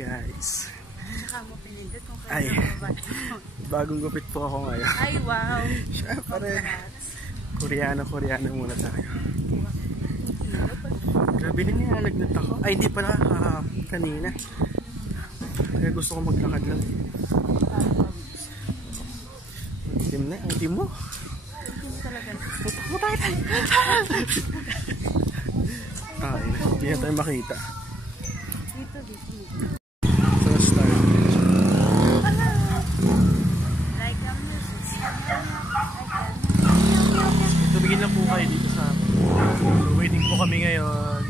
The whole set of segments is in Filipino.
guys. Saka mo pinindot kung ay, bagong gupit po ako ngayon. Ay, wow. Siyempre, Koreano muna tayo. Grabe na nilalagnat ako. Ay, hindi pala kanina. Kaya gusto ko maglakad lang. Team na, ang team mo. Team talaga. Takbo tayo. Ay, hindi na tayo makita. Dito. So, start. Tumigin lang po kayo dito sa waiting po kami ngayon.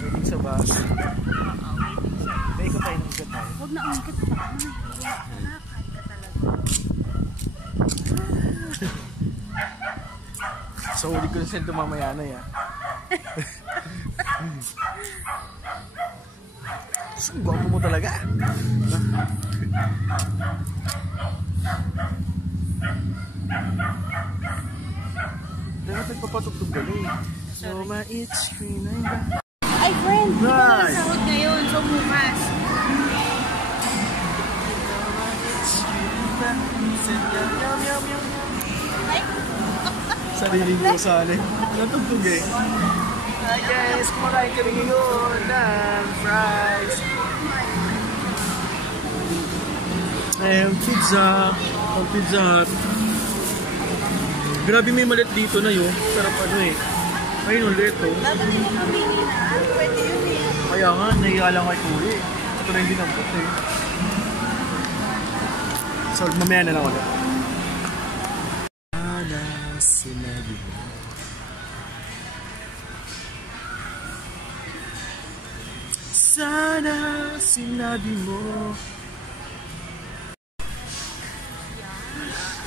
Waiting sa bus. May ikaw tayo nang ikot tayo. Huwag na umikot pa. Nakakain ka talaga. So, ulit ko na sento mamaya na yan. Gwapo mo talaga. Dapat nagpapatugtog ka eh. So, ma-eat screen na yun. Ay, friend! Hindi ko na sahod ngayon. So, bukas. Ay! Sariling ko sali. Natugtog eh. Hi guys! Kumakain kami ngayon ng fries. Ayun, pizza. Ang Pizza Hut. Grabe may malit dito na yun. Sarap ano eh. Ayun ulit oh. Dapat hindi mabili na. Pwede yun eh. Kaya nga, nahiya lang kay Tuli. Ito na hindi nampot eh. So, mamaya na lang ulit. Sana sinabi mo. Sana sinabi mo.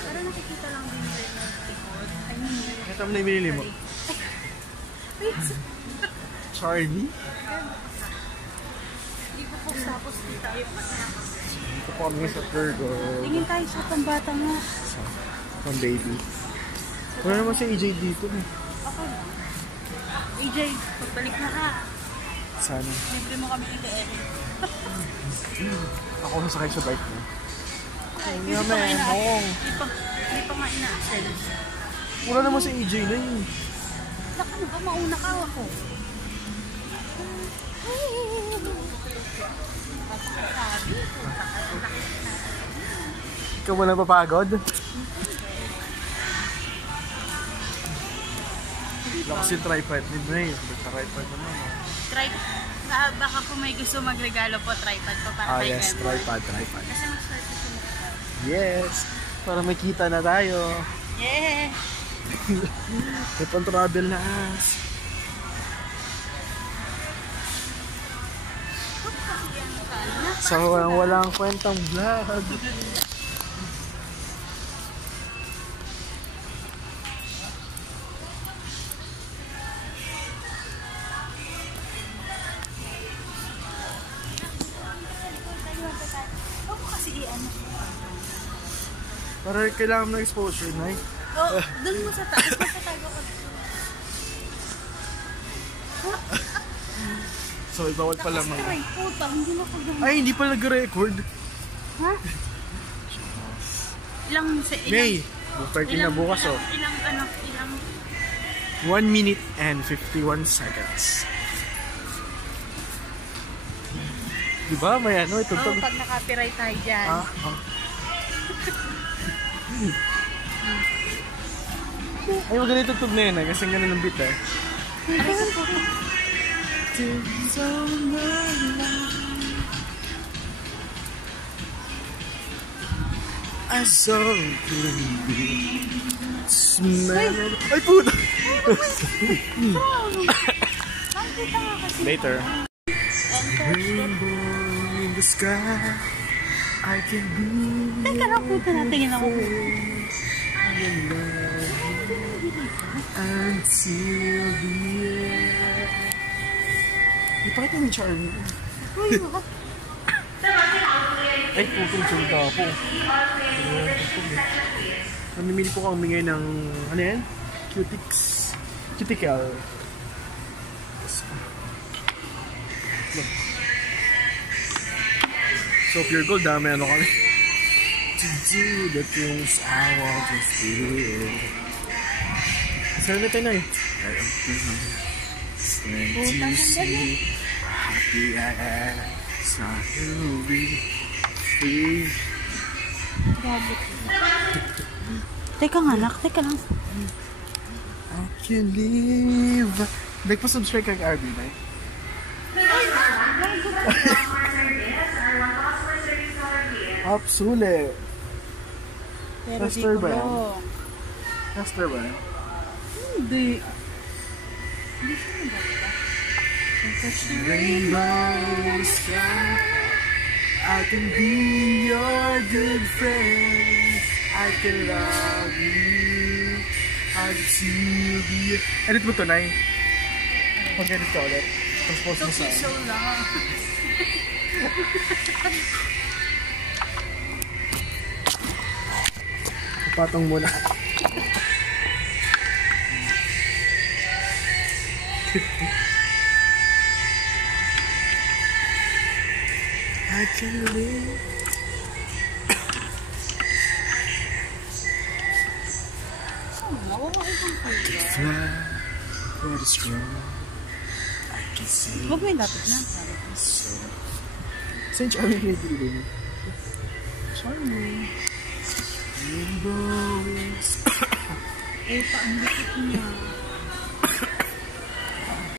Pero nakikita lang din nila yung likod. I mean, Ito mo na yung binili mo. Charlie? hindi ko po tapos di tayo patapos. Ito po kami sa Virgo. Tingin tayo sa pambata mo. Pang baby. Wala naman si AJ dito eh. Ako lang. AJ, pagbalik na ka. Sana. Libre mo kami kay Eric. Ako masakay sa bike mo. Ay, Hindi pa nga ina-accel. Wala naman si AJ na yun. Ano ba? Mauna ka ako. Ikaw mo napapagod? Wala kasi tripod. Hindi na yun. Tripod naman. Baka po may gusto magregalo po, tripod po para kay yes, tripod. Kasi mag-start po siya. Yes. Para may kita na tayo. Yeah! May pang-travel na as. So, walang kwentang vlog. Para kailangan ng exposure, Nay. Oh, dun mo sa taas. Magpatago ka. So, bawal pala mag... Ay, puta. Hindi na ko gano'n. Ay, hindi pala nag-record. Ha? Ilang... May, 13 na bukas oh. Ilang... 1 minute and 51 seconds. Diba? May ano, ito. Oh, pag naka-copyright tayo dyan. Ay, maganito tug na yun eh. Kasi ganun ang beat eh. Ay, po. I saw you smell. Ay, puta! Nakikita nga kasi. Later. Rainbow in the sky, I can be. Teka na, puta natin ako. Until the end. Ipakita mo yung charm. Ay, putong sulta po. Namimili po kami ngayon ng, ano yan? Cuticle. So, pure gold, dami ano kami. To do the things I want to do. Saan na tayo na eh? When you see happy I am, so you'll be free. Grabe. Teka nga, nak. Teka lang. I can live. Nagpa-subscribe kay RB na eh. Absolute. Pero di Master ko ba yan? mo. Master ba yan? Hindi. Hindi siya nagdata. Rainbow sky, I can be your good friend. I can love you. I can see you be. Edit mo to, Nay. Pag-edit ka ulit. Tapos post mo sa So lang. patong muna. I can live. Fly, what is wrong? I can see. Huwag may lapit na. Saan Charlie may dito? Charlie. Rainbows. Eh, paang likit niya.